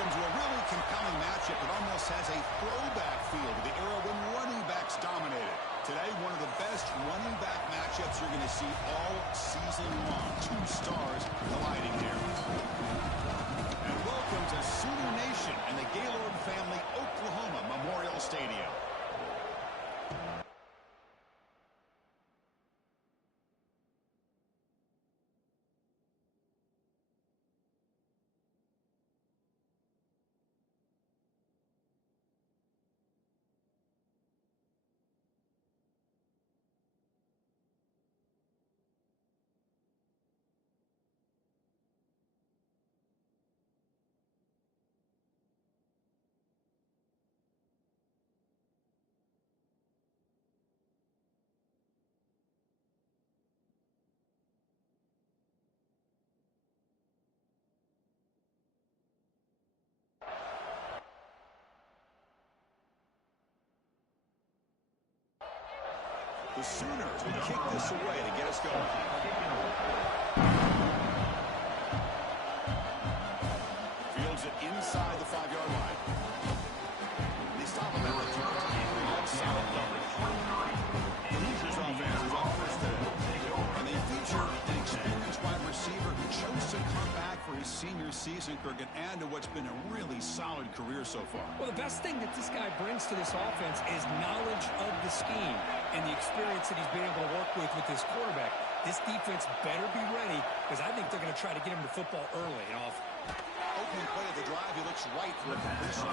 welcome to a really compelling matchup that almost has a throwback feel to the era when running backs dominated. Today, one of the best running back matchups you're going to see all season long. Two stars colliding here. And welcome to Sooner Nation and the Gaylord Family Oklahoma Memorial Stadium. The Sooners will kick this away to get us going. Fields it inside the 5-yard line. They stop him at the 2. Solid coverage. The Hoosiers offense is on first down. And they feature an experienced wide receiver who chose to come back for his senior season, Kirk, and add to what's been a really solid career so far. Well, the best thing that this guy brings to this offense is knowledge of the scheme and the experience that he's been able to work with this quarterback. This defense better be ready because I think they're going to try to get him the football early and often. Opening play of the drive, he looks right for a completion.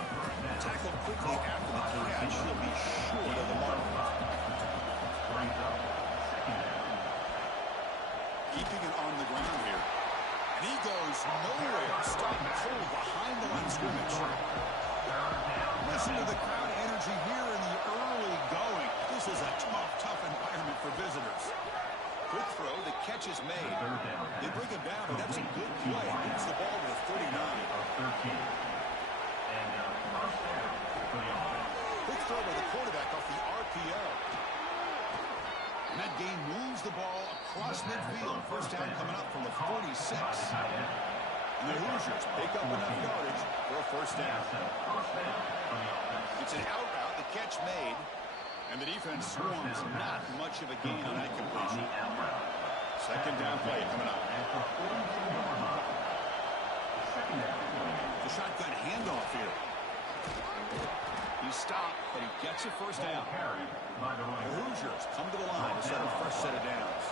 Tackled quickly after the catch. He'll be short of the mark. Keeping it on the ground here. And he goes nowhere. Stopped cold behind the line of scrimmage. Listen to the crowd energy here in the early going. This is a tough environment for visitors. Good throw. The catch is made. They bring him down, but that's a good play. Gets the ball to the 39. Quick throw by the quarterback off the RPO. And that game moves the ball across midfield. First down coming up from the 46. And the Hoosiers pick up enough yardage for a first down. It's an out route. The catch made. And the defense swarms. Not much of a gain on that completion. Second down play coming up. The shotgun handoff here. He stopped, but he gets a first down. The Hoosiers come to the line to set a fresh set of downs.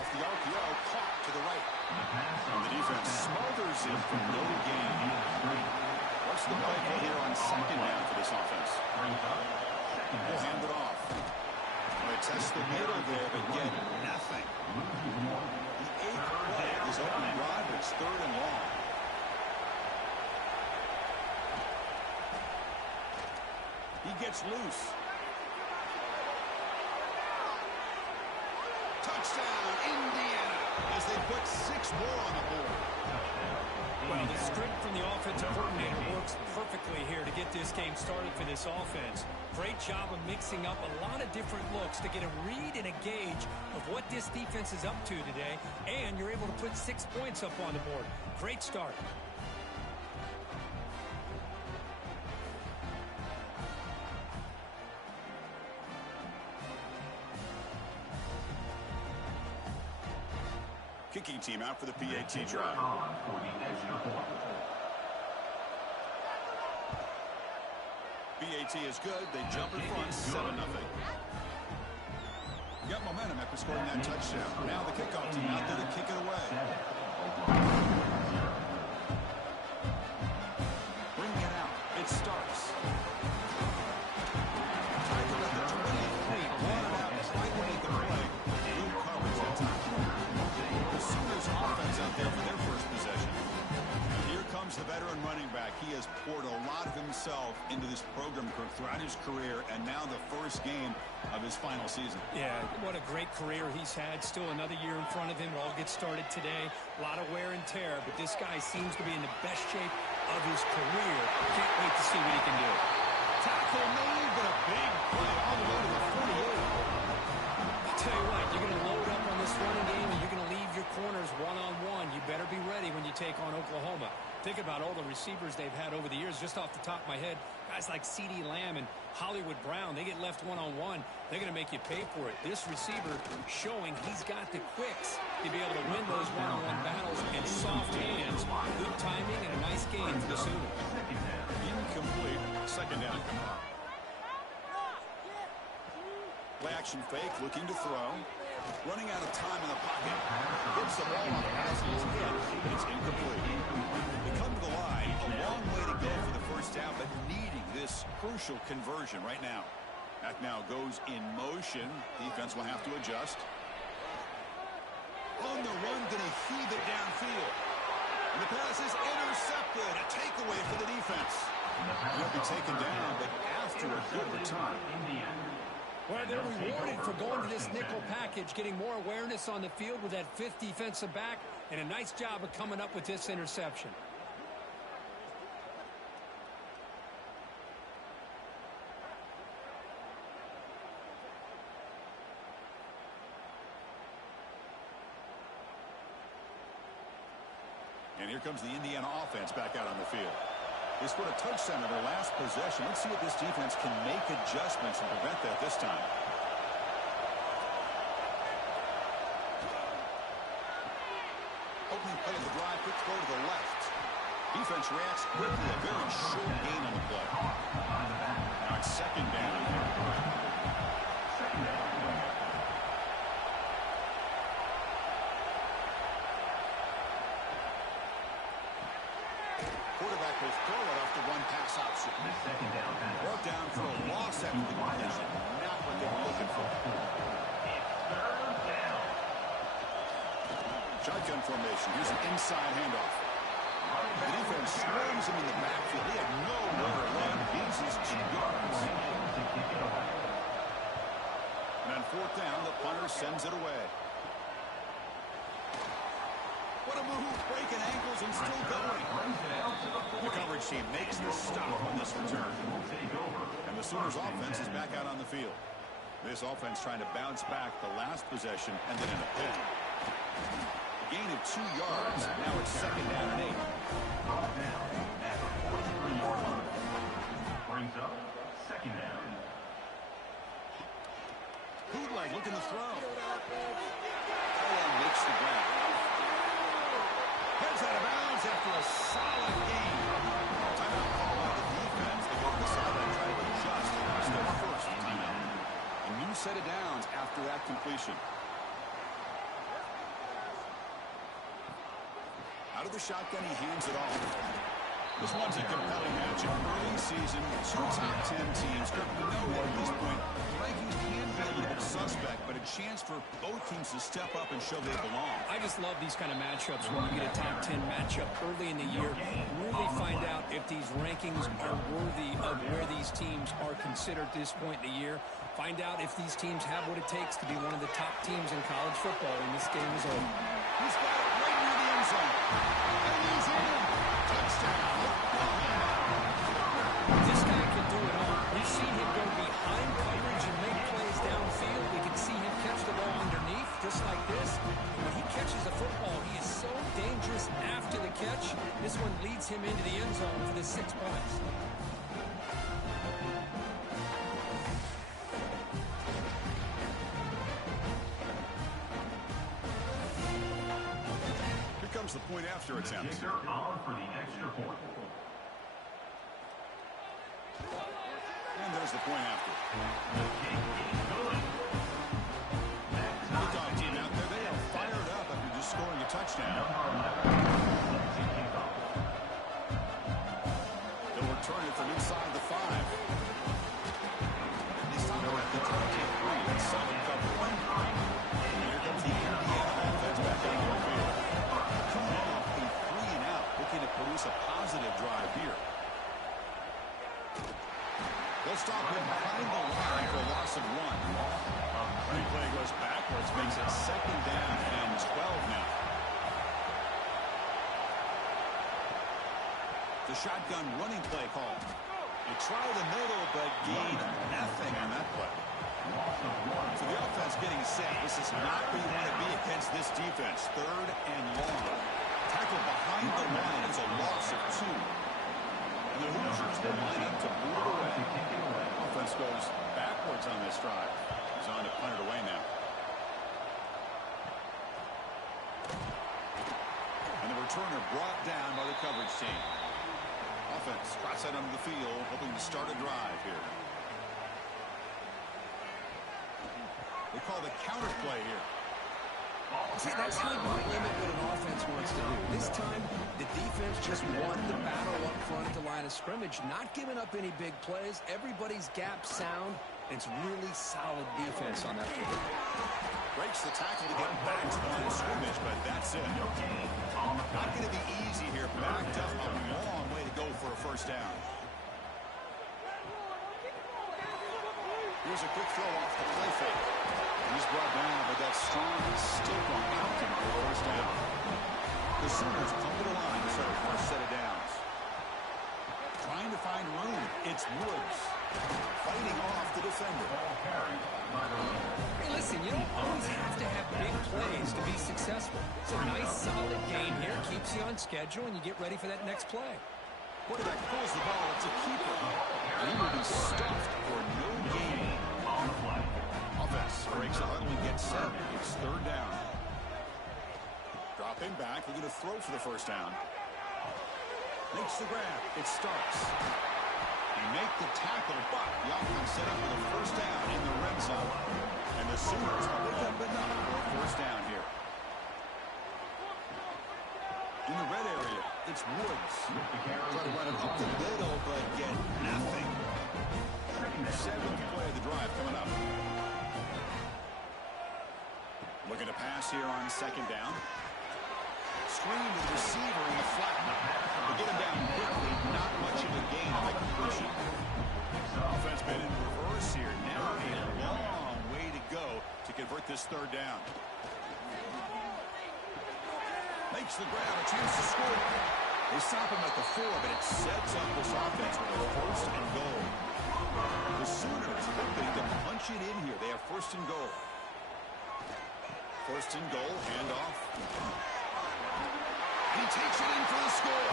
Off the RPO, caught to the right. And the defense smothers him for no gain. What's the play call here on second down for this offense? We'll hand it off. They test the middle there, but get nothing. The 8th play of this opening drive, but it's 3rd and long. He gets loose. Touchdown, Indiana, as they put 6 more on the board. Well, the script from the offensive coordinator works perfectly here to get this game started for this offense. Great job of mixing up a lot of different looks to get a read and a gauge of what this defense is up to today, and you're able to put 6 points up on the board. Great start. Kicking team out for the PAT drive. PAT is good. They jump in front, 7-0. Got momentum after scoring that touchdown. Now the kickoff team out there to kick it away. Bringing it out. It starts. Tiger at the 23. Brought it out. Right to make the play. Good coverage that time. The Sooners offense out there for their first possession. And here comes the veteran running back. He has poured a lot of himself into this program throughout his career, and now the first game of his final season. Yeah, what a great career he's had. Still another year in front of him. It all gets started today. A lot of wear and tear, but this guy seems to be in the best shape of his career. Can't wait to see what he can do. Tackle made, but a big play all the way to the 48. I'll tell you what, you're going to load up on this running about all the receivers they've had over the years. Just off the top of my head, guys like C.D. Lamb and Hollywood Brown, they get left one-on-one. They're going to make you pay for it. This receiver showing he's got the quicks to be able to win those one-on-one battles and soft hands. Good timing and a nice gain for the Sooners. Incomplete. Second down. Play action fake, looking to throw. Running out of time in the pocket. Gets the ball off as he's hit, but it's incomplete. They come to the line. A long way to go for the first down, but needing this crucial conversion right now. That now goes in motion. Defense will have to adjust. On the run, going to heave it downfield. And the pass is intercepted. A takeaway for the defense. He'll be taken down, but after a good return. Well, they're rewarded for going to this nickel package, getting more awareness on the field with that fifth defensive back, and a nice job of coming up with this interception. And here comes the Indiana offense back out on the field. They scored a touchdown in their last possession. Let's see if this defense can make adjustments and prevent that this time. Opening play of the drive, quick throw to the left. Defense reacts quickly. A very short gain on the play. Now it's second down. Quarterback will throw it off the one pass option. Brought down for a loss after the completion. Not what they were looking for. Shotgun formation. Here's an inside handoff. The defense swarms him in the backfield. He had nowhere to run. Gains his 2 yards. And on fourth down, the punter sends it away. What a move, breaking ankles and still going. The coverage team makes the stop on this return. And the Sooners offense is back out on the field. This offense trying to bounce back the last possession and then in a pin. Gain of 2 yards. Now it's second down and 8. Brings up second down. Hoodley looking to throw. Makes the grab. Heads out of bounds after a solid gain. Timeout call by the defense. They go to the sideline trying to adjust. It's their first timeout. A new set of downs after that completion. Out of the shotgun, he hands it off. This one's a compelling matchup. Early season, 2 top 10 teams. Kirk, we know at this point, the Vikings can be a little bit suspect, but a chance for both teams to step up and show they belong. I just love these kind of matchups when you get a top 10 matchup early in the year. Really find out if these rankings are worthy of where these teams are considered at this point in the year. Find out if these teams have what it takes to be one of the top teams in college football when this game is over. He's got it right near the end zone. And he's in. Touchdown. This guy can do it all. We've seen him go behind coverage and make plays downfield. We can see him catch the ball underneath, just like this. When he catches the football, he is so dangerous after the catch. This one leads him into the end zone for the 6 points. Here comes the point after attempt. On for the extra point. And there's the point after. Football team out there, they are fired up after just scoring a touchdown. They'll return it from inside the 5. They stop at the 23. That's solid coverage. And here comes the Indiana offense back out on the field. Coming off a 3-and-out, looking to produce a positive drive here. They'll stop him behind the line for a loss of 1. Replay goes backwards, makes it second down and 12 now. The shotgun running play call. They try the middle, but gain nothing on that play. So the offense getting set. This is not where you want to be against this defense. 3rd and long. Tackled behind the line. It's a loss of 2. And the Hoosiers will line up to boot it away. Offense goes backwards on this drive. He's on to punt it away now. And the returner brought down by the coverage team. Offense cross that under the field, hoping to start a drive here. They call the counter play here. See, that's how you limit what an offense wants to do. This time, the defense just won the battle up front at the line of scrimmage, not giving up any big plays. Everybody's gap sound. It's really solid defense on that field. Breaks the tackle to get back to the line of scrimmage, but that's it. Not going to be easy here. Backed up a long way to go for a first down. Here's a quick throw off the play fake. He's brought down, but that strong stick on Malcolm for a first down. The Sooners come to the line to start their first set of downs. Trying to find room. It's Woods. Fighting off the defender. Hey, listen, you don't always have to have big plays to be successful. It's a nice, solid game here. Keeps you on schedule, and you get ready for that next play. Quarterback pulls the ball. It's a keeper. And he will be stuffed for no gain. Offense breaks the huddle and gets set. It's third down. Dropping back. Looking to throw for the first down. Makes the grab. It starts. They make the tackle, but the offense set up with a first down in the red zone. And the Sooners pick up enough for a first down here. In the red area, it's Woods. Try to run it up the middle, but get nothing. Seventh play of the drive coming up. Looking to pass here on second down. Screen to the receiver in the flat. To get him down quickly, not much of a gain on the completion. Offense been in reverse here. Now a long way to go to convert this third down. Makes the grab, a chance to score. They stop him at the 4, but it sets up this offense with a first and goal. The Sooners hoping to punch it in here. They have first and goal. First and goal, handoff. He takes it in for the score.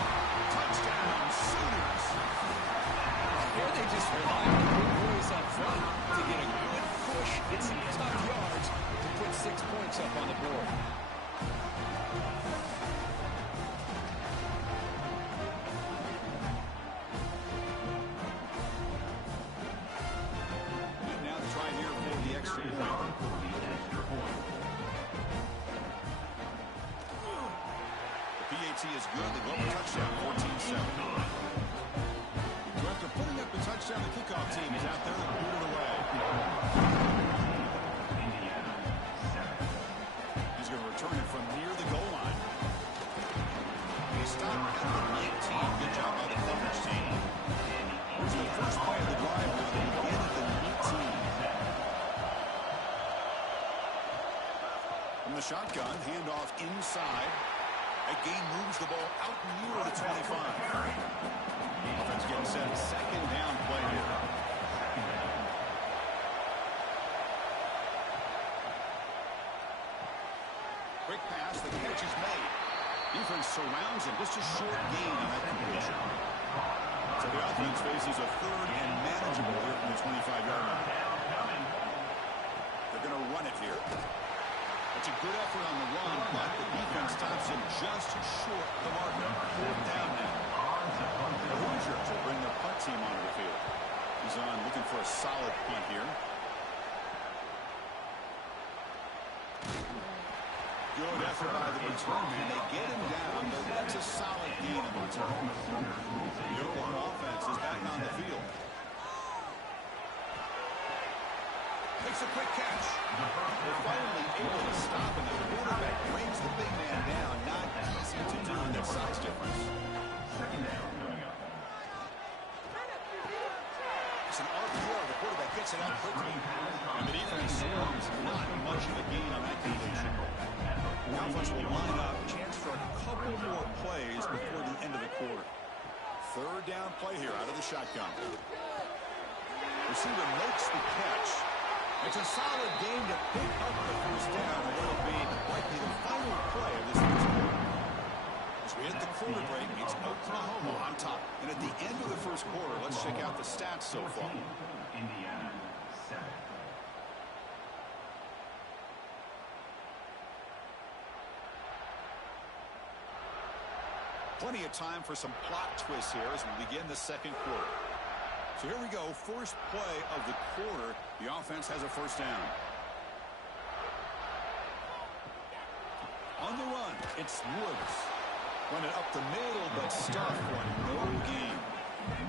Touchdown, Sooners. Here they just rely on the big boys up front to get a good push, get some tough yards to put 6 points up on the board. And now try here for the extra point. PAT is good. They go for touchdown, 14-7. So after putting up the touchdown, the kickoff team is out there to boot it away. He's going to return it from near the goal line. He stopped at the 19. Good job by the coverage team. Here's the first play of the drive now. They begin at the 19. From the shotgun, handoff inside. That gain moves the ball out near the 25. Offense getting set. Second down play here. Quick pass. The catch is made. Defense surrounds him. Just a short gain on that completion. So the offense faces a third and manageable here from the 25-yard line. They're going to run it here. It's a good effort on the run, but the defense stops him just short of the marker. Fourth down now. The Hoosiers will bring their punt team onto the field. He's on looking for a solid punt here. Good effort by the returner. They get him down, but that's a solid gain in the return. The Oklahoma offense is back on the field. Makes a quick catch. They're finally able to stop, and the quarterback brings the big man down. Not easy to do in that size difference. It's an RPO. The quarterback gets it out quickly. And the defense surrounds not much of a gain on that completion. The offense will line up. Chance for a couple more plays before the end of the quarter. Third down play here out of the shotgun. Receiver makes the catch. It's a solid game to pick up the first down, and it'll be likely the final play of this first quarter. We hit the quarter break. It's Oklahoma on top. And at the end of the first quarter, let's check out the stats so far. Indiana 7. Plenty of time for some plot twists here as we begin the second quarter. So here we go. First play of the quarter. The offense has a first down. On the run, it's Woods. Run it up the middle, but stuffed for no gain.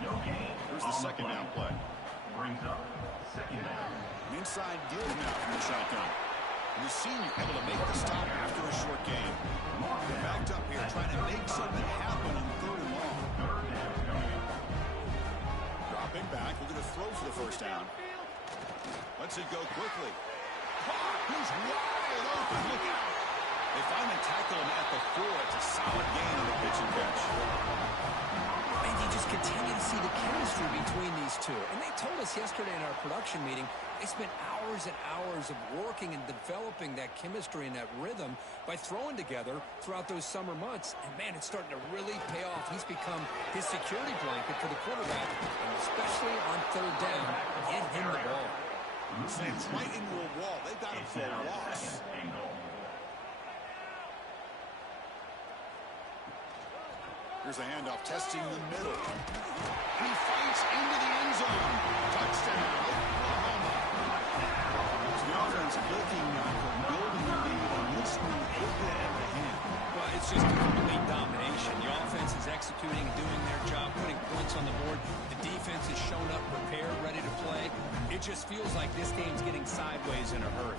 No gain. Here's the second down play. Brings up second down. An inside deal now from the shotgun. And the senior able to make the stop after a short gain. Backed up here, trying to make something happen on third and long. Dropping back, we're going to throw for the first down. Lets it go quickly. He's wide open. Look out. They finally tackle him at the 4. It's a solid gain on the pitch and catch. And you just continue to see the chemistry between these two. And they told us yesterday in our production meeting, they spent hours and hours of working and developing that chemistry and that rhythm by throwing together throughout those summer months. And, man, it's starting to really pay off. He's become his security blanket for the quarterback, and especially on third down, get him the ball. It's right into a wall. They've got him for a loss. Here's a handoff, testing the middle. He fights into the end zone. Touchdown, Oklahoma. The offense looking for building the lead and this one put it at the hand. Well, it's just a complete domination. The offense is executing and doing their job, putting points on the board. The defense has shown up, prepared, ready to play. It just feels like this game's getting sideways in a hurry.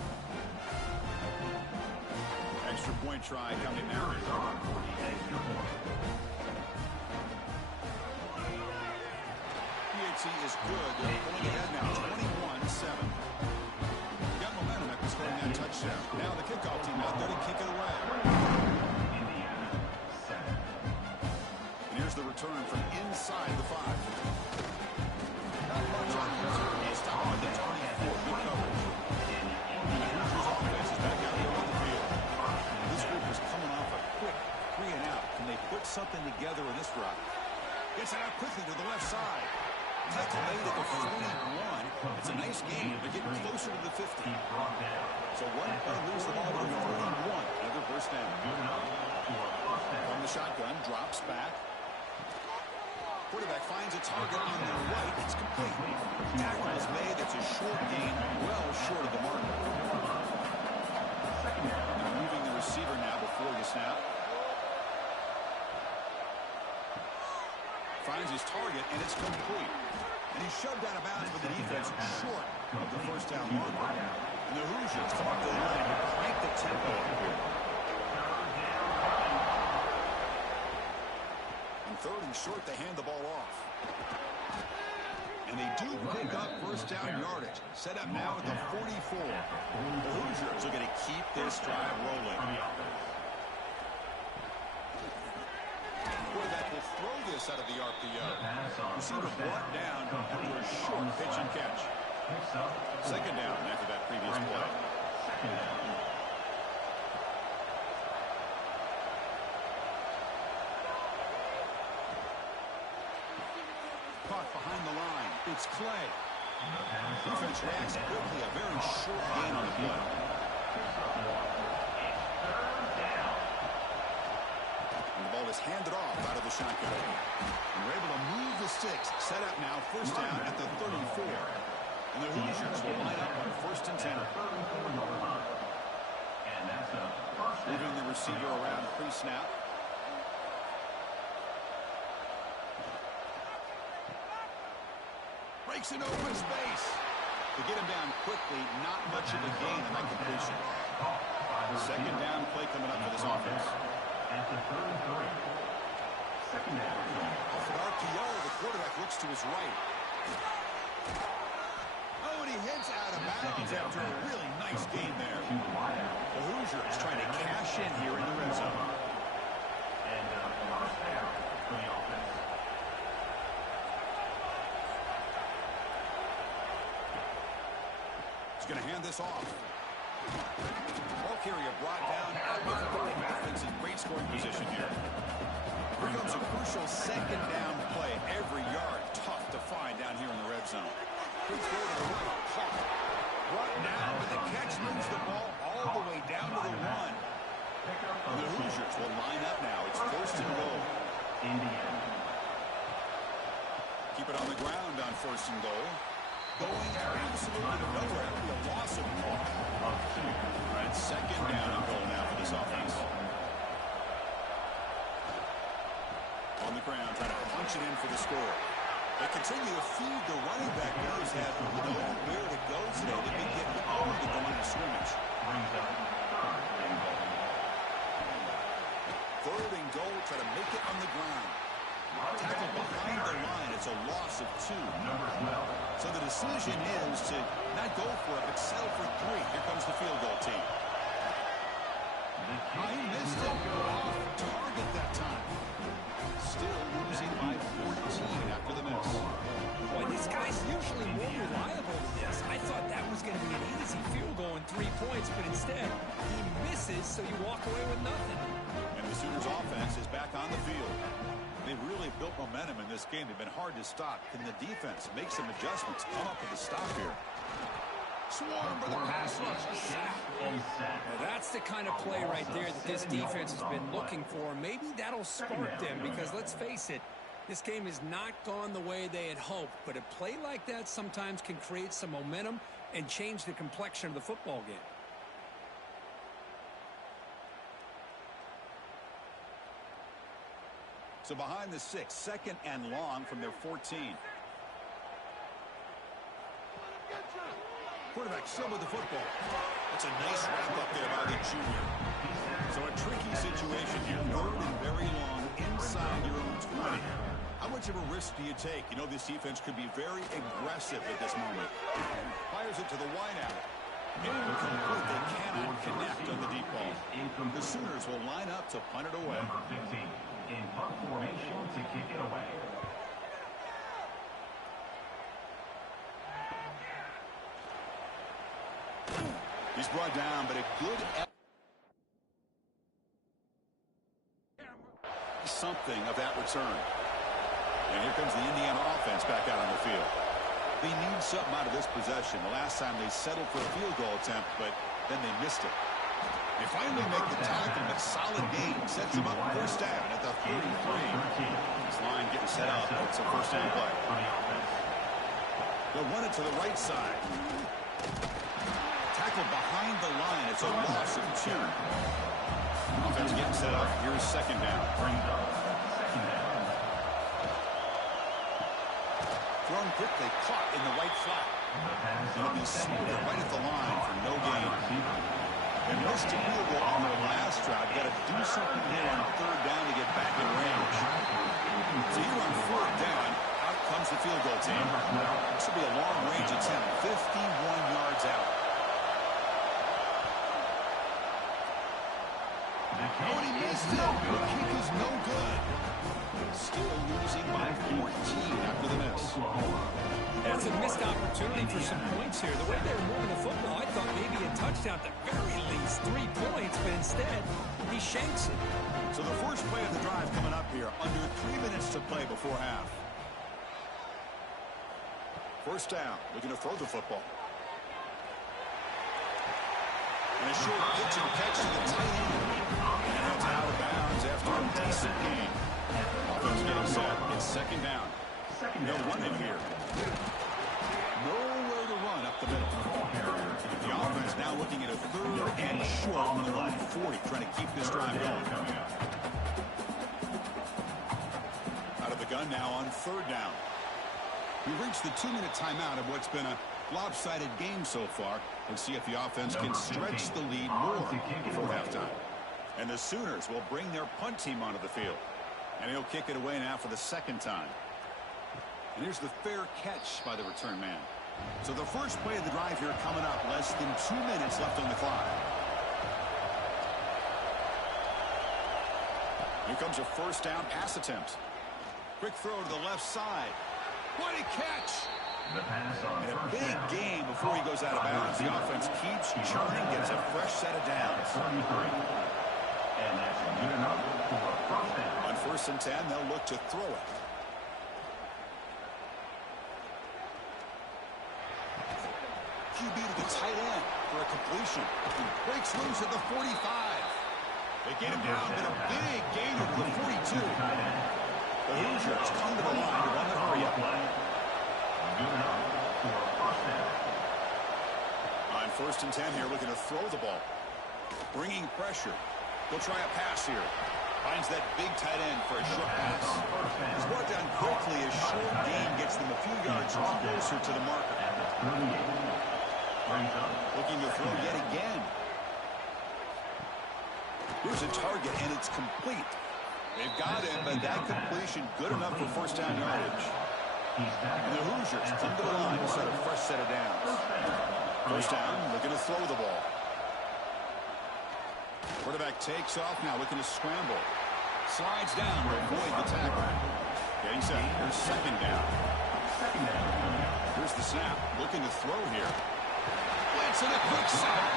Extra point try coming now. Is good. They're pulling ahead now, 21-7. Got momentum after scoring that touchdown. Now the kickoff team out there to kick it away. Indiana 7. And here's the return from inside the 5. Not much on the return. He's stopped on the 24. Good coverage. And the Hoosiers offense is back out here on the field. This group is coming off a quick 3 and out. Can they put something together in this drive? Gets it out quickly to the left side. Tackle made at the 41. It's a nice game. They're getting closer to the 50. So one play lose the ball to the 41. Another first down. From the shotgun, drops back. Quarterback finds a target on the right. It's complete. Tackle is made. It's a short gain, well short of the mark. They're moving the receiver now before the snap. Finds his target, and it's complete. And he's shoved out of bounds with the defense short of the first down marker. And the Hoosiers come up to the line to crank the tempo. On third and short, they hand the ball off. And they do pick up first down yardage. Set up now at the 44. The Hoosiers are going to keep this drive rolling. Quarterback will throw this out of the RPO. Receiver brought down after a short pitch and catch. Second down after that previous play. Caught behind the line. It's Clay. Defense reacts quickly. A very short gain on the play. Is handed off out of the shotgun. And we're able to move the sticks. Set up now, first down at the 34. And the Hoosiers will line up on first and 10. Moving the receiver around pre-snap. Breaks an open space. To get him down quickly, not much of a gain in that completion. Second down play coming up for this offense. At the 33. Second down. Off an RPO, the quarterback looks to his right. Oh, and he hits out of bounds after a really nice game there. The Hoosiers trying to cash in here in the red zone. And first down for the offense. He's going to hand this off. Ball carrier brought down at the 30. Offense in great scoring position here. Here comes a crucial second down play. Every yard tough to find down here in the red zone. Quick throw to the right. Caught. Brought down, but the catch moves the ball all the way down to the 1. The Hoosiers will line up now. It's first and goal. Keep it on the ground on first and goal. Going absolutely to nowhere. That'll be a loss of 1. Right, second down and goal now for this offense. On the ground, trying to punch it in for the score. They continue to feed the running back. He's had nowhere to go today. They've been getting over the line of scrimmage. Third and goal, try to make it on the ground. Tackled behind the line. It's a loss of 2. So the decision is to not go for it, but settle for 3. Here comes the field goal team. He missed it. Off target that time. Still losing by 14 after the miss. Boy, this guy's usually more reliable than this. I thought that was going to be an easy field goal in 3 points, but instead he misses, so you walk away with nothing. And the Sooners offense is back on the field. They've really built momentum in this game. They've been hard to stop. Can the defense make some adjustments? Come up with a stop here. Swarm for the pass rush. Well, that's the kind of play right there that this defense has been looking for. Maybe that'll spark them because, let's face it, this game has not gone the way they had hoped. But a play like that sometimes can create some momentum and change the complexion of the football game. So behind the 6, second and long from their 14. Quarterback still with the football. That's a nice wrap up there by the junior. So a tricky situation here. Third and very long inside your own 20. How much of a risk do you take? You know this defense could be very aggressive at this moment. Fires it to the wideout. Incomplete. They cannot connect on the deep ball. The Sooners will line up to punt it away. Number 15 in punt formation to kick it away. He's brought down, but a good something of that return. And here comes the Indiana offense back out on the field. They need something out of this possession. The last time they settled for a field goal attempt, but then they missed it. They finally make the tackle, but solid gain sets them up first down at the 33. This line getting set up. It's a first down play. They'll run it to the right side. Tackle behind the line. It's a loss of 2. Offense getting set up. Here's second down. Thrown quickly, caught in the right flat. It'll be smoother right at the line for no gain. They missed a field goal on their last drive. Got to do something here on third down to get back in range. So here on fourth down, out comes the field goal team. This will be a long-range attempt, 51 yards out. Oh, and he missed it. The kick is no good. Still losing by 14 after the miss. That's a missed opportunity for some points here. The way they were moving the football, I thought maybe a touchdown at the very least, 3 points, but instead, he shanks it. So the first play of the drive coming up here, under 3 minutes to play before half. First down, looking to throw the football. And a short pitch and catch to the tight end. And that's out of bounds after a decent gain. Offense getting set. It's second down. They'll run it here. Nowhere to run up the middle. The offense now looking at a third and short on their own 40, trying to keep this drive going. Out of the gun now on third down. We reached the 2-minute timeout of what's been a lopsided game so far. Let's see if the offense can stretch the lead more before halftime. And the Sooners will bring their punt team onto the field. And he'll kick it away now for the second time. And here's the fair catch by the return man. So the first play of the drive here coming up. Less than 2 minutes left on the clock. Here comes a first down pass attempt. Quick throw to the left side. What a catch! And a big game before he goes out of bounds. The offense keeps churning, gets a fresh set of downs. And that's good enough for a first down. On 1st and 10, they'll look to throw it. QB to the tight end for a completion. He breaks loose at the 45. They get him down, but a big gain over the 42. The Hoosiers come to the line to run the hurry up. Good enough for a first down. On 1st and 10 here, looking to throw the ball. Bringing pressure. He'll try a pass here. Finds that big tight end for a short pass. He's brought down quickly. A short gain gets them a few yards closer to the marker. Looking to throw yet again. Here's a target, and it's complete. They've got him, but that completion good enough for first down yardage. And the Hoosiers come to the line to set a fresh set of downs. First down, looking to throw the ball. Quarterback takes off now, looking to scramble. Slides down to avoid the tackle. Getting set. Here's second down. Here's the snap. Looking to throw here. Blitz and a quick sack.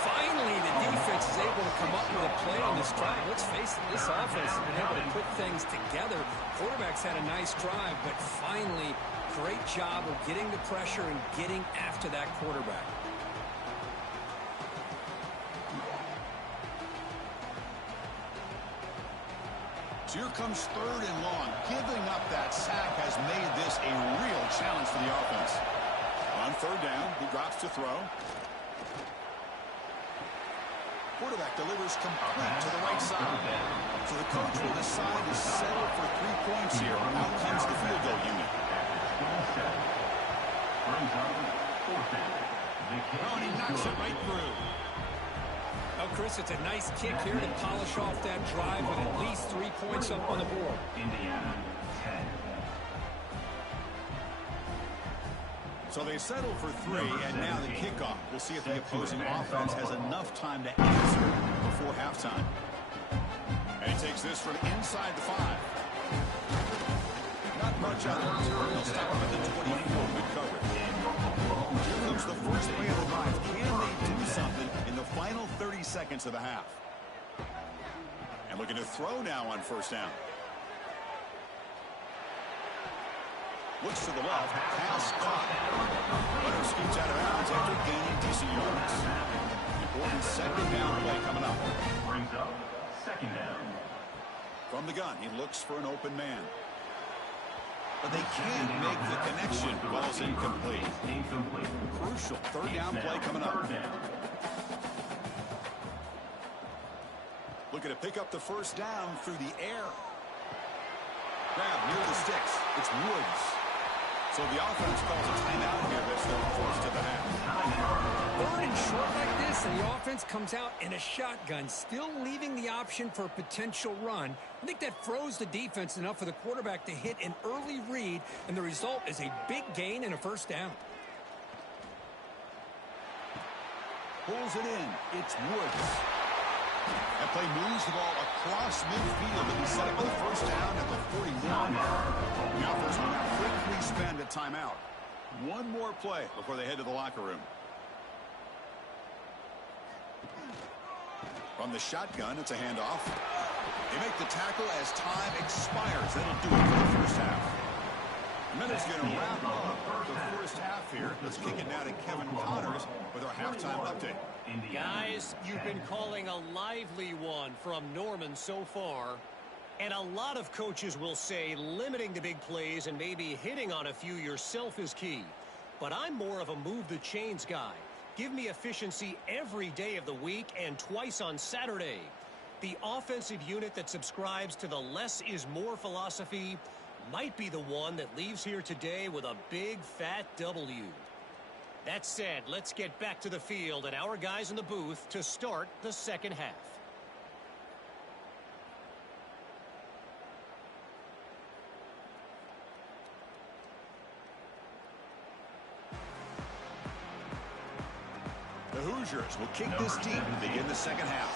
Finally, the defense is able to come up with a play on this drive. Let's face it, this offense has been able to put things together. Quarterback's had a nice drive, but finally, great job of getting the pressure and getting after that quarterback. So here comes 3rd and long. Giving up that sack has made this a real challenge for the offense. On 3rd down, he drops to throw. Quarterback delivers complete to the right side. So the coach will decide to settle for 3 points here. Out comes the field goal unit. Oh, and he knocks it right through. Oh, Chris, it's a nice kick here to polish off that drive with at least 3 points up on the board. Indiana 10. So they settle for 3, and now the kickoff. We'll see if the opposing offense has enough time to answer before halftime. And he takes this from inside the 5. Not much on the return. They'll stop him at the 24. Good coverage. Here comes the first play of the drive. Can they do something in the final 30 seconds of the half? And looking to throw now on 1st down. Looks to the left. Pass caught. Runner scoots out of bounds after gaining decent yards. Important second down play coming up. Brings up second down. From the gun, he looks for an open man. But they can't make the connection. Ball's incomplete. Crucial 3rd down play coming up. Looking to pick up the first down through the air. Grab near the sticks. It's Woods. So the offense calls a timeout here. That's their first of the half. 3rd and short like this, and the offense comes out in a shotgun, still leaving the option for a potential run. I think that froze the defense enough for the quarterback to hit an early read, and the result is a big gain and a first down. Pulls it in. It's Woods. That play moves the ball across midfield and he set up for the first down at the 41. The offense will now quickly spend a timeout. One more play before they head to the locker room. From the shotgun, it's a handoff. They make the tackle as time expires. That'll do it for the first half. Minute's going to wrap up the first half here. Let's kick it now to Kevin Connors with our halftime update. Guys, you've been calling a lively one from Norman so far. And a lot of coaches will say limiting the big plays and maybe hitting on a few yourself is key. But I'm more of a move the chains guy. Give me efficiency every day of the week and twice on Saturday. The offensive unit that subscribes to the less is more philosophy might be the one that leaves here today with a big fat W. That said, let's get back to the field and our guys in the booth to start the second half. The Hoosiers will kick this deep to begin the second half.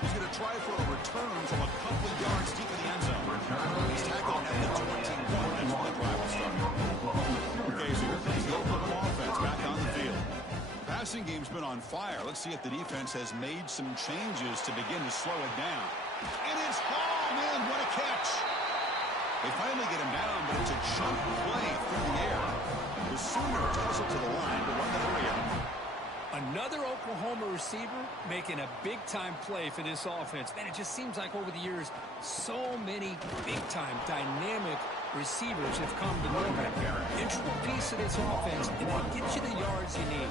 He's going to try for a return from a couple of yards deep in the end zone. He's tackled at the 21. That's when the drive will start. Okay, so here comes the Oklahoma offense back on the field. passing game's been on fire. Let's see if the defense has made some changes to begin to slow it down. And it's, oh, man, what a catch. They finally get him down, but it's a jump play through the air. The Sooners hustle to the line to run the 3-out. Another Oklahoma receiver making a big-time play for this offense. Man, it just seems like over the years, so many big-time, dynamic receivers have come to Norman. Integral piece of this offense, and they get you the yards you need.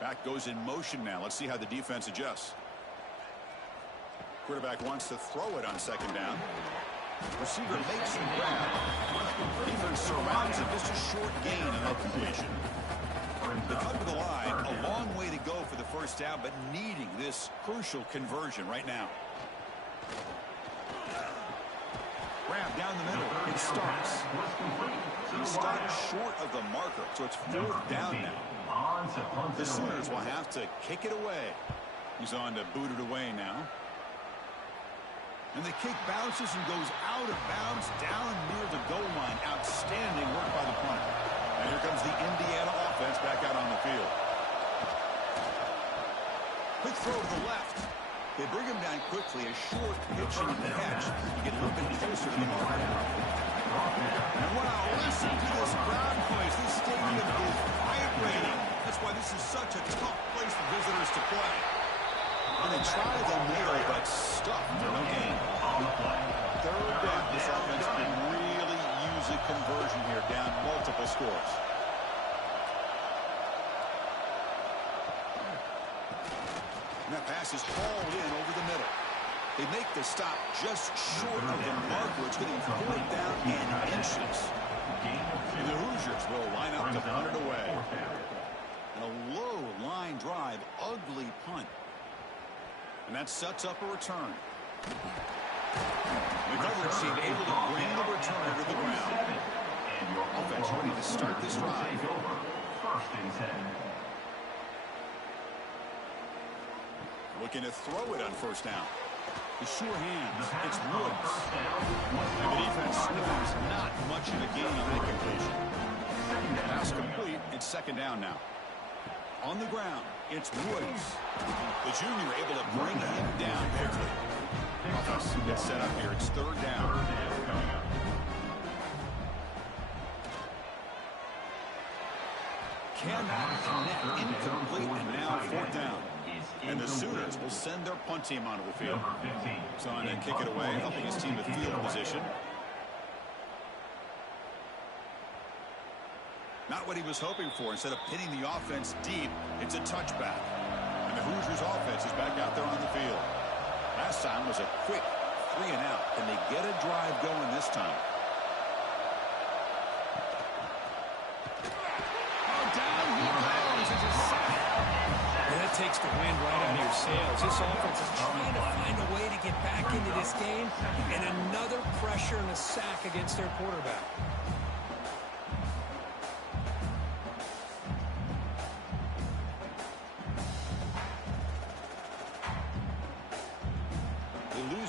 Back goes in motion now. Let's see how the defense adjusts. Quarterback wants to throw it on second down. Receiver makes the grab. Defense surrounds it. Just a short gain on that completion. They come to the line, a long way to go for the first down, but needing this crucial conversion right now. Grab down the middle. It starts. He starts short of the marker, so it's 4th down now. The Sooners will have to kick it away. He's on to boot it away now. And the kick bounces and goes out of bounds down near the goal line. Outstanding work by the punter. And here comes the Indiana offense back out on the field. Quick throw to the left. They bring him down quickly. A short pitch and catch. You get a little bit closer to the mark. And wow, listen to this crowd noise. This stadium is vibrating. That's why this is such a tough place for visitors to play. And they try the middle, but stuffed for no gain. 3rd down. This offense can really use a conversion here, down multiple scores. And that pass is hauled in over the middle. They make the stop just short of the marker. It's getting 4th down in inches. And the Hoosiers will line up to punt it away. And a low line drive, ugly punt. And that sets up a return. The coverage team able to bring the returner to the ground. Offense ready to start this drive. Looking to throw it on 1st down. The sure hands. It's Woods. And the defense scores not much of a gain on that completion. Pass complete. It's 2nd down now. On the ground, it's Woods. The junior able to bring him down quickly. Offense gets set up here. It's 3rd down. Cannot connect. Incomplete. And now 4th down. And the Sooners will send their punt team onto the field. So on to kick it away, helping his team with field position. Not what he was hoping for. Instead of pinning the offense deep, it's a touchback. And the Hoosiers offense is back out there on the field. Last time was a quick 3-and-out. Can they get a drive going this time? Oh, down he goes. It's a sack. Well, that takes the wind right out of your sails. This offense is trying to find a way to get back into this game. And another pressure and a sack against their quarterback.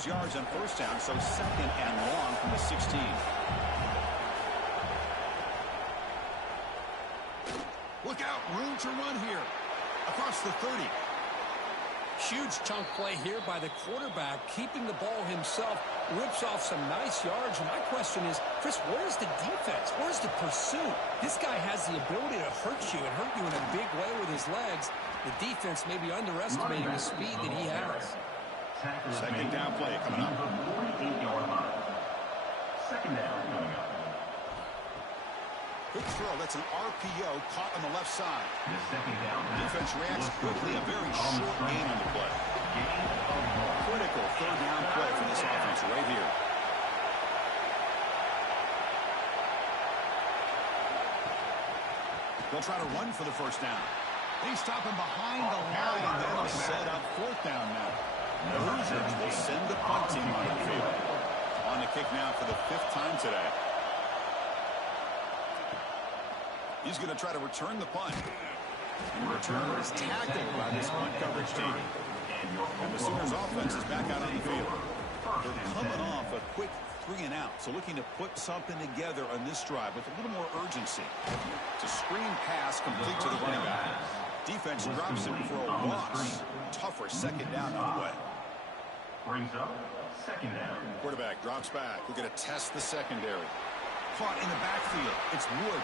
Yards on 1st down, so 2nd and long from the 16. Look out, room to run here. Across the 30. Huge chunk play here by the quarterback, keeping the ball himself, rips off some nice yards. And my question is, Chris, where's the defense? Where's the pursuit? This guy has the ability to hurt you and hurt you in a big way with his legs. The defense may be underestimating the speed that he has. 2nd down play coming up. 2nd down coming up. Quick throw. That's an RPO caught on the left side. The 2nd down. Defense reacts quickly. A very short gain on the play. Critical 3rd down play for this offense right here. They'll try to run for the 1st down. They stop him behind the line. That'll set up 4th down now. The Hoosiers will send the punt team on the field. On the kick now for the 5th time today. He's going to try to return the punt. And the returner is tackled by this punt coverage team. And the Sooners offense is back out on the field. They're coming off a quick 3 and out, so looking to put something together on this drive with a little more urgency. It's a screen pass complete to the running back. Defense drops him for a loss. Tougher second down on the way. Brings up second down. Quarterback drops back. We're going to test the secondary. Caught in the backfield. It's Wood.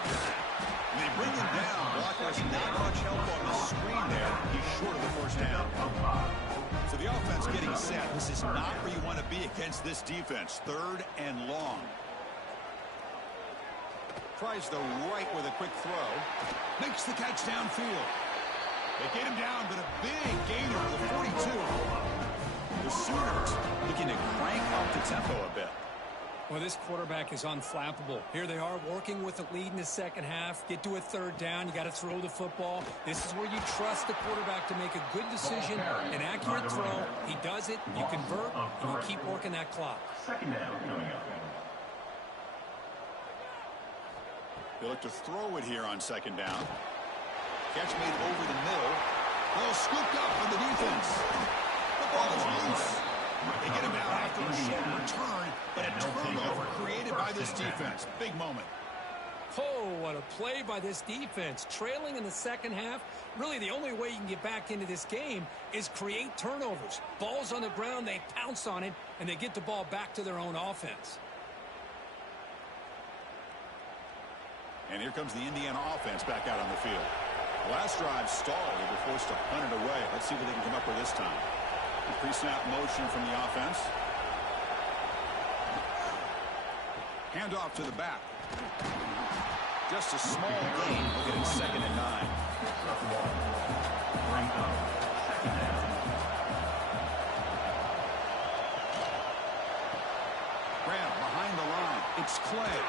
They bring him down. Blocker's not much help on the screen there. He's short of the first down. So the offense getting set. This is not where you want to be against this defense. 3rd and long. Tries the right with a quick throw. Makes the catch downfield. They get him down, but a big gainer to the 42. The Sooners looking to crank up the tempo a bit. Well, this quarterback is unflappable. Here they are working with the lead in the second half. Get to a 3rd down. You got to throw the football. This is where you trust the quarterback to make a good decision, an accurate throw. He does it. You convert, and you keep working that clock. Second down coming up. They look to throw it here on 2nd down. Catch made over the middle. Well, scooped up on the defense. The ball is loose. They get him down after a short return, but a turnover created by this defense. Big moment. Oh, what a play by this defense. Trailing in the second half. Really, the only way you can get back into this game is create turnovers. Ball's on the ground, they pounce on it, and they get the ball back to their own offense. And here comes the Indiana offense back out on the field. Last drive stalled. They were forced to punt it away. Let's see what they can come up with this time. Pre-snap motion from the offense. Handoff to the back. Just a small gain. Look at it, 2nd and 9. Graham behind the line. It's Clay.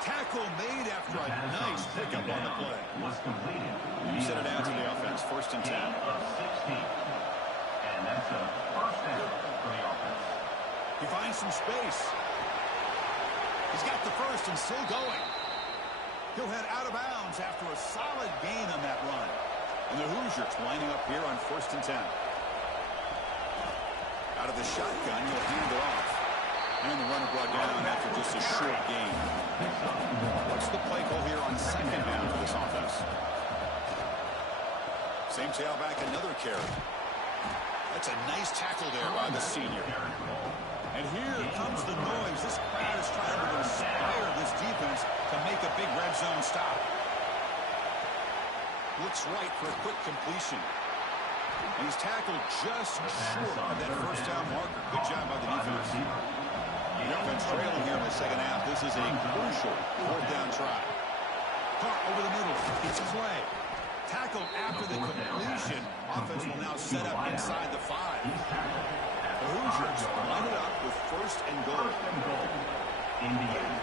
Tackle made after a nice pickup on the play. Was completed. You set it out to the offense. 1st and 10. And that's a 1st down for the offense. He finds some space. He's got the 1st and still going. He'll head out of bounds after a solid gain on that run. And the Hoosiers lining up here on 1st and 10. Out of the shotgun, he'll hand it off. And the runner brought down after just a short gain. What's the play call here on 2nd down for this offense? Same tailback, another carry. That's a nice tackle there by the senior. And here comes the noise. This crowd is trying to inspire this defense to make a big red zone stop. Looks right for a quick completion. And he's tackled just short of that 1st down marker. Good job by the defense. The offense trailing here in the second half. This is a crucial 4th down try. Caught over the middle. It's Clay. Tackled after the completion. Offense will now set up inside the 5. The Hoosiers line it up with 1st and goal. Indiana.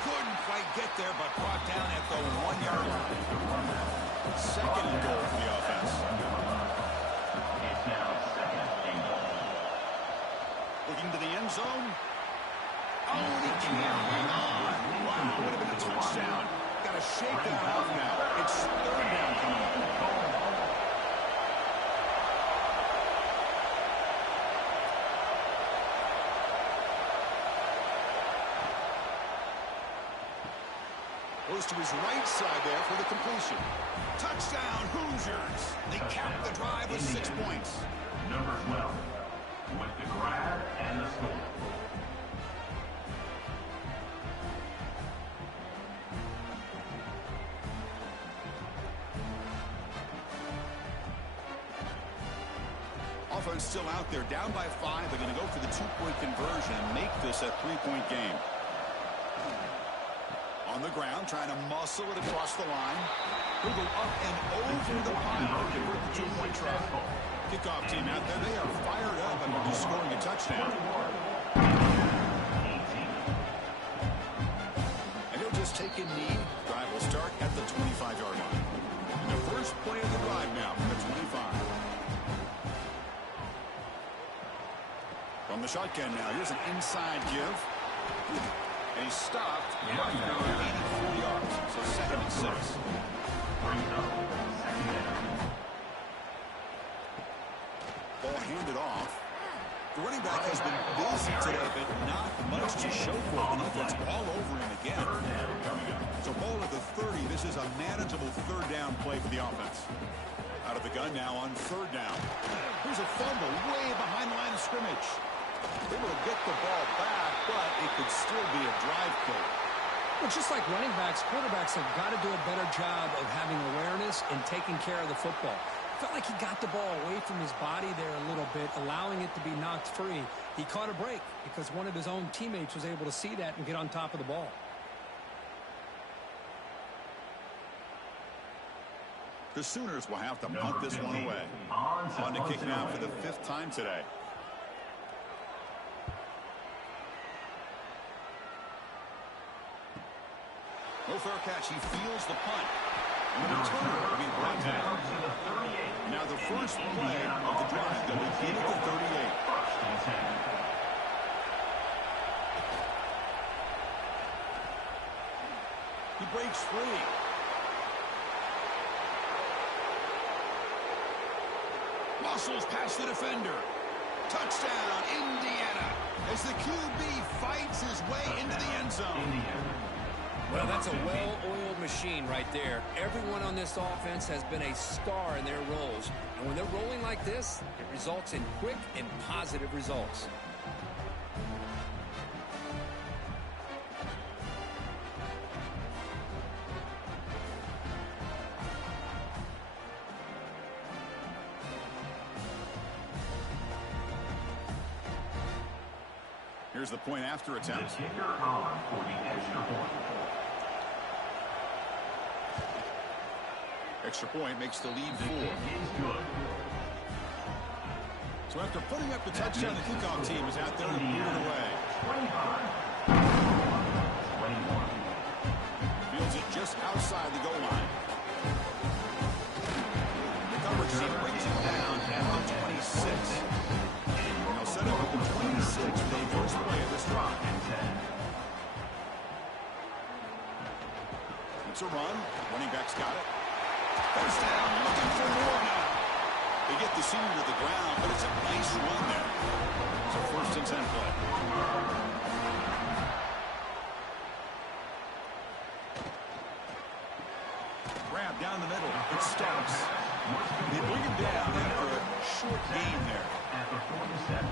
Couldn't quite get there, but brought down at the 1-yard line. 2nd and goal for the offense. It's now 2nd and goal. Looking to the end zone. Oh, and he can't hang on. Wow, would have been a touchdown. Got to shake that off now. It's 3rd down coming up. Goes to his right side there for the completion. Touchdown, Hoosiers. They cap the drive with 6 points. Number 12 with the grab and the score. Offense still out there, down by 5. They're going to go for the 2-point conversion and make this a 3-point game. On the ground, trying to muscle it across the line. He'll go up and over the pile to convert the 2-point try. Kickoff team out there, they are fired up after just scoring a touchdown. And he'll just take a knee. Drive will start at the 25-yard line. And the first play of the drive now from the 25. From the shotgun now, here's an inside give. And he's stopped right around 84 yards. So 2nd and 6. Ball handed off. The running back has been busy today, but not much to show for it. The defense all over him again. So ball at the 30. This is a manageable third down play for the offense. Out of the gun now on third down. Here's a fumble way behind the line of scrimmage. Able to get the ball back, but it could still be a drive killer. Well, just like running backs, quarterbacks have got to do a better job of having awareness and taking care of the football. Felt like he got the ball away from his body there a little bit, allowing it to be knocked free. He caught a break because one of his own teammates was able to see that and get on top of the ball. The Sooners will have to punt this one away. On to kick now for the 5th time today. No fair catch. He feels the punt. And the return will be brought down. Now the first play of the drive that will begin at the 38. He breaks free. Muscles past the defender. Touchdown, Indiana, as the QB fights his way into the end zone. Well, that's a well-oiled machine right there. Everyone on this offense has been a star in their roles. And when they're rolling like this, it results in quick and positive results. Here's the point after attempt. The kicker on for the extra point. Extra point makes the lead 4. Good. So after putting up the touchdown, the kickoff team is out there to move it away. 21. Fields it just outside the goal line. The coverage team brings it down at the 26. Now set up at the 26 for the first play of this drive. It's a run. Running back's got it. First down, looking for more now. They get the senior to the ground, but it's a nice run there. It's a 1st and 10 play. Grab down the middle. It stops. They bring him down after a short gain there. At the 47.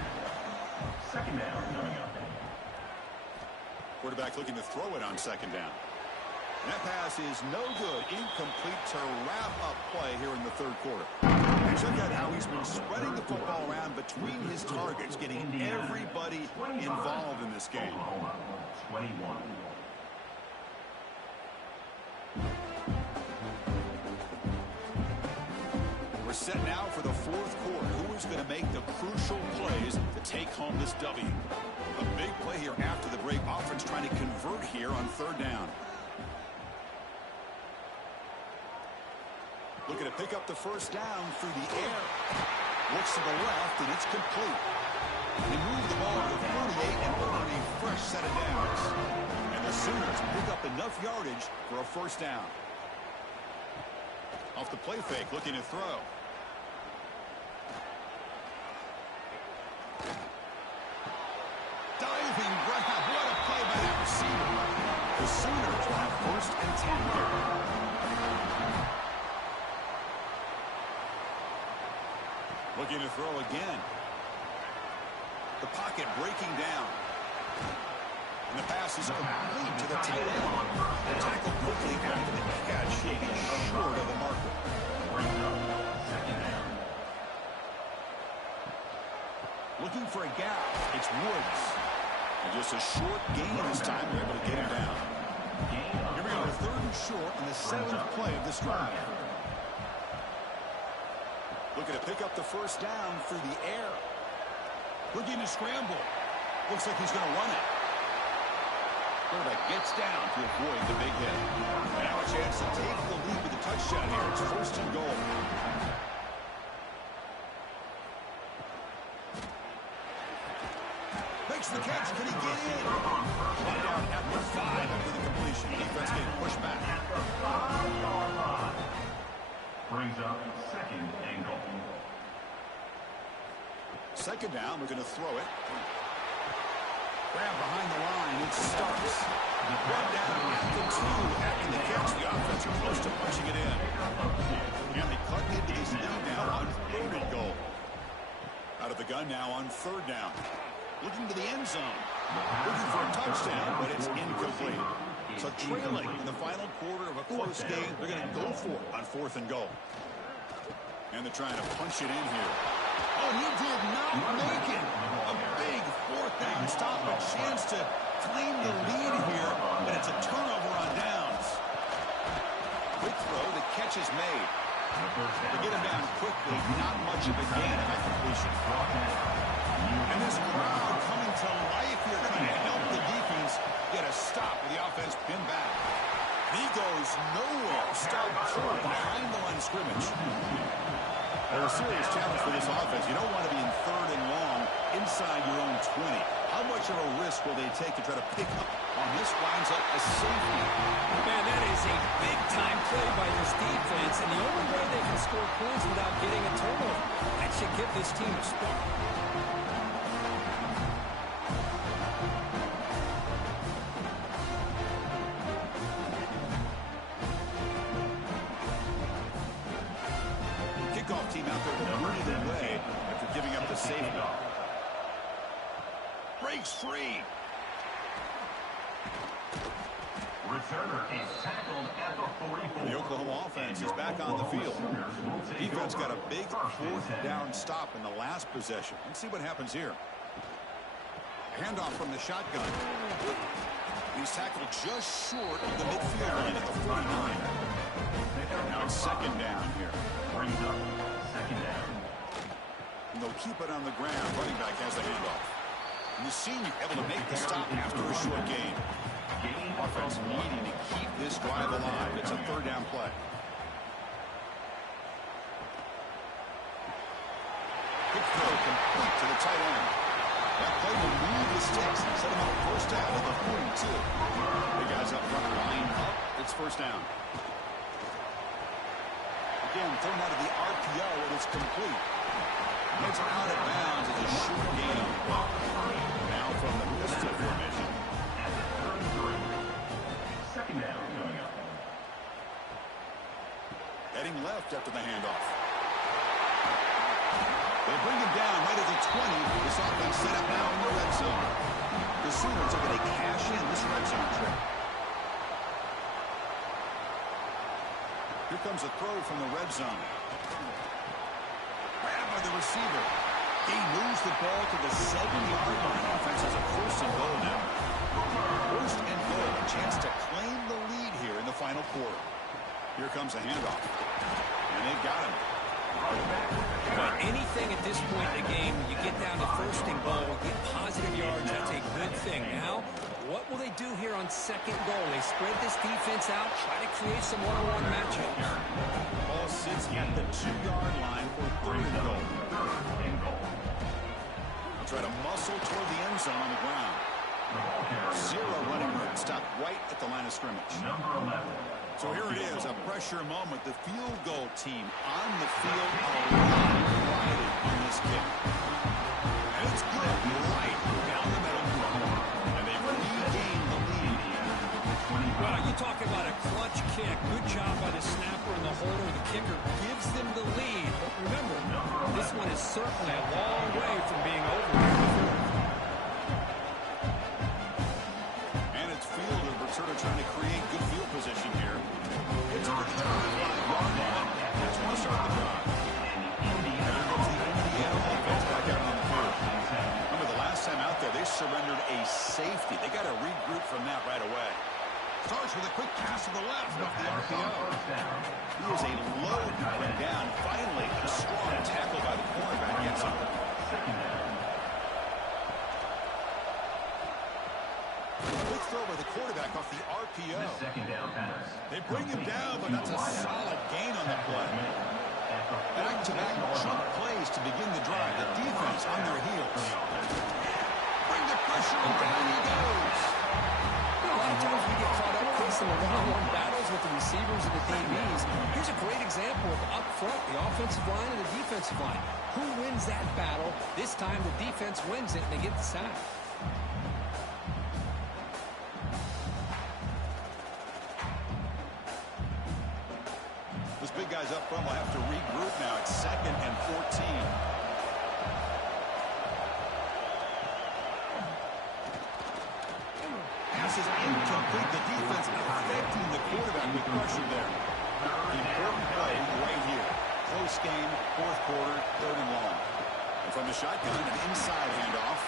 Second down coming up. Quarterback looking to throw it on second down. And that pass is no good. Incomplete to wrap up play here in the 3rd quarter. And check out how he's been spreading the football around between his targets, getting everybody involved in this game. 21. We're set now for the 4th quarter. Who is going to make the crucial plays to take home this W? A big play here after the break. Offense trying to convert here on 3rd down. Looking to pick up the first down through the air. Looks to the left, and it's complete. They move the ball to the 48 and earn a fresh set of downs. And the Sooners pick up enough yardage for a first down. Off the play fake, looking to throw. Diving grab. What a play by that receiver. The Sooners will have 1st and 10 here. Looking to throw again. The pocket breaking down. And the pass is complete to the tight end. The tackle quickly after the catch, short of the marker. Looking for a gap. It's Woods. And just a short gain this time. They're able to get him down. Here we go. 3rd and short in the 7th play of this drive. Looking to pick up the first down through the air. Looking to scramble. Looks like he's going to run it. Quarterback gets down to avoid the big hit. Now a chance to take the lead with a touchdown here. It's 1st and goal. Makes the catch. Can he get in? Right down at the 5 after the completion. Defense getting pushed back. Brings up 2nd and goal. second down. We're going to throw it. Grab behind the line. It starts. One down at the 2. After the catch, the offense are close to punching it in. And they cut into this lead now on 3rd and goal. Out of the gun now on 3rd down. Looking to the end zone. Looking for a touchdown, but it's incomplete. So trailing in the final quarter of a close game, they're going to go for it on 4th and goal. And they're trying to punch it in here. Oh, he did not make it. A big 4th down stop, a chance to claim the lead here, but it's a turnover on downs. Quick throw, the catch is made. They get him down quickly, not much of a gain on that completion. And this crowd coming to life here, trying to help the defense get a stop with the offense pinned back. He goes nowhere. Stop short behind the line of scrimmage. They're a serious challenge for this offense. You don't want to be in 3rd and long inside your own 20. How much of a risk will they take to try to pick up on this? Winds up a safety. Man, that is a big-time play by this defense, and the only way they can score points without getting a turnover. That should give this team a spark. Kickoff team out there running away after giving up the safety. Breaks free. Returner is tackled at the 44. The Oklahoma offense is back on the field. Defense got a big 4th down stop in the last possession. Let's see what happens here. Handoff from the shotgun. He's tackled just short of the midfield line at the 49. Now it's 2nd down here. Brings up 2nd down. And they'll keep it on the ground. Running back has the handoff. And the senior able to make the stop after a short gain. Offense needing to keep this drive alive. It's a 3rd down play. Quick throw complete to the tight end. That play will move the sticks and set him up 1st down at the 42. The guys up front line up. It's 1st down. Again, thrown out of the RPO, and it's complete. It's out of bounds as a short gain. Now from the pistol formation. 2nd down coming up. Heading left after the handoff. They bring him down right at the 20. This offense set up now in the red zone. The Sooners are going to cash in this red zone trip. Here comes a throw from the red zone. Grabbed by the receiver. He moves the ball to the 7-yard line. Offense has a 1st and goal now. 1st and goal. A chance to claim the lead here in the final quarter. Here comes a handoff. And they've got him. But anything at this point in the game, you get down to 1st and goal, get positive yards, that's a good thing. Now, what will they do here on 2nd goal? They spread this defense out, try to create some one-on-one matchups. Ball sits at the 2-yard line for 3rd and goal. They'll try to muscle toward the end zone on the ground. 0 running room, stopped right at the line of scrimmage. Number 11. So here it is, a pressure moment. The field goal team on the field, a lot riding on this kick. And it's good, right down the middle. And they regain the lead. Well, you talk about a clutch kick. Good job by the snapper and the holder. The kicker gives them the lead. But remember, this one is certainly a long way from being over. And it's fielder, but sort of trying to create good field position here. It's a return line. That's going to start the drive. And here comes the Indiana offense back out on the field. Remember, the last time out there, they surrendered a safety. They got to regroup from that right away. Starts with a quick pass to the left off the RPO. He is a load coming down. Finally, a strong tackle by the cornerback gets him. Quick throw by the quarterback off the RPO. They bring him down, but that's a solid gain on the play. Back-to-back chunk plays to begin the drive. The defense on their heels. Bring the pressure, and down he goes. A lot of times we get caught up facing the one-on-one battles with the receivers and the DBs. Here's a great example of up front, the offensive line and the defensive line. who wins that battle? This time the defense wins it and they get the sack. Those big guys up front will have to regroup now. It's 2nd and 14. Pass is incomplete. The defense affecting the quarterback with pressure there. Important play right here. Close game, 4th quarter, 3rd and long. And from the shotgun, an inside handoff.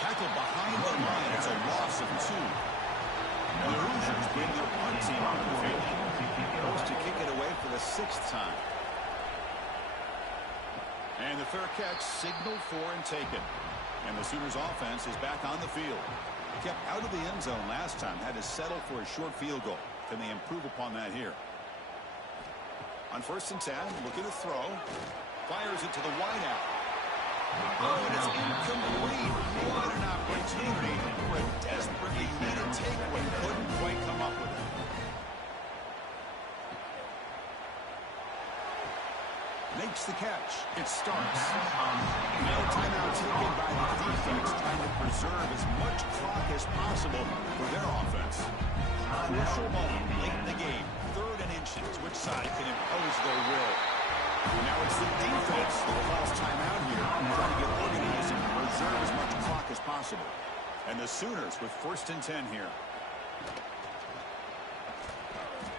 Tackled behind the line. It's a loss of 2. And the Hoosiers bring their punt team on the field. Goes to kick it away for the 6th time. And the fair catch signaled for and taken. And the Sooners offense is back on the field. Kept out of the end zone last time. Had to settle for a short field goal. Can they improve upon that here? On 1st and 10, look at the throw. Fires it to the wideout. Oh, and it's incomplete. What an opportunity for a desperately needed takeaway. Couldn't quite come up with it. Makes the catch. It starts. Now timeout taken by the defense, trying to preserve as much clock as possible for their offense. Crucial moment late in the game. 3rd and inches. Which side can impose their will? Now it's the defense that calls timeout here, trying to get organized and preserve as much clock as possible. And the Sooners with 1st and 10 here.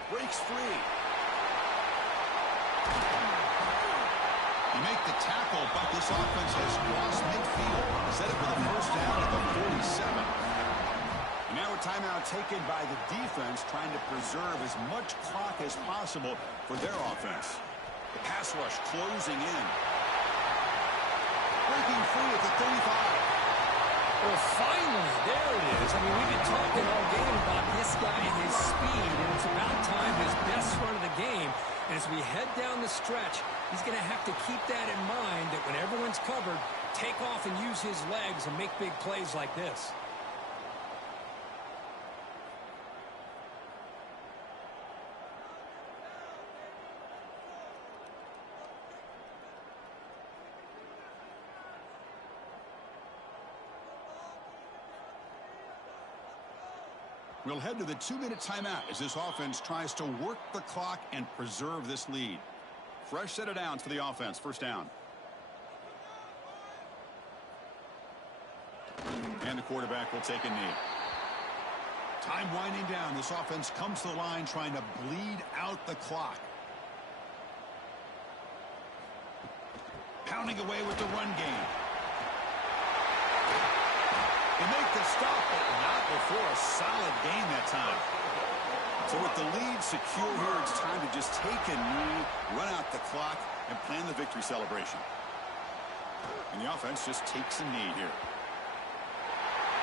Breaks free. You make the tackle, but this offense has crossed midfield. Set it for the 1st down at the 47. And now a timeout taken by the defense, trying to preserve as much clock as possible for their offense. The pass rush closing in. Breaking free at the 35. Well, finally, there it is. I mean, we've been talking all game about this guy and his speed, and it's about time his best run of the game. And as we head down the stretch, he's going to have to keep that in mind, that when everyone's covered, take off and use his legs and make big plays like this. We'll head to the 2-minute timeout as this offense tries to work the clock and preserve this lead. Fresh set of downs for the offense. 1st down. And the quarterback will take a knee. Time winding down. This offense comes to the line trying to bleed out the clock. Pounding away with the run game. They make the stop, but not before a solid gain that time. So with the lead secure here, it's time to just take a knee, run out the clock, and plan the victory celebration. And the offense just takes a knee here.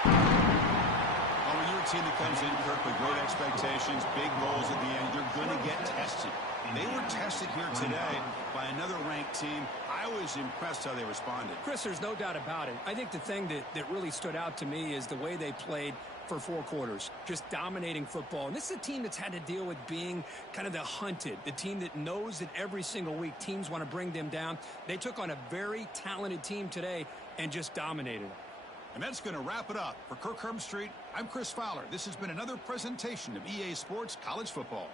Well, when you're a team that comes in, Kirk, with great expectations, big goals at the end, you're going to get tested. They were tested here today by another ranked team. I was impressed how they responded. Chris, there's no doubt about it. I think the thing that really stood out to me is the way they played for 4 quarters, just dominating football. And this is a team that's had to deal with being kind of the hunted, the team that knows that every single week teams want to bring them down. They took on a very talented team today and just dominated them. And that's going to wrap it up. For Kirk Herbstreit, I'm Chris Fowler. This has been another presentation of EA Sports College Football.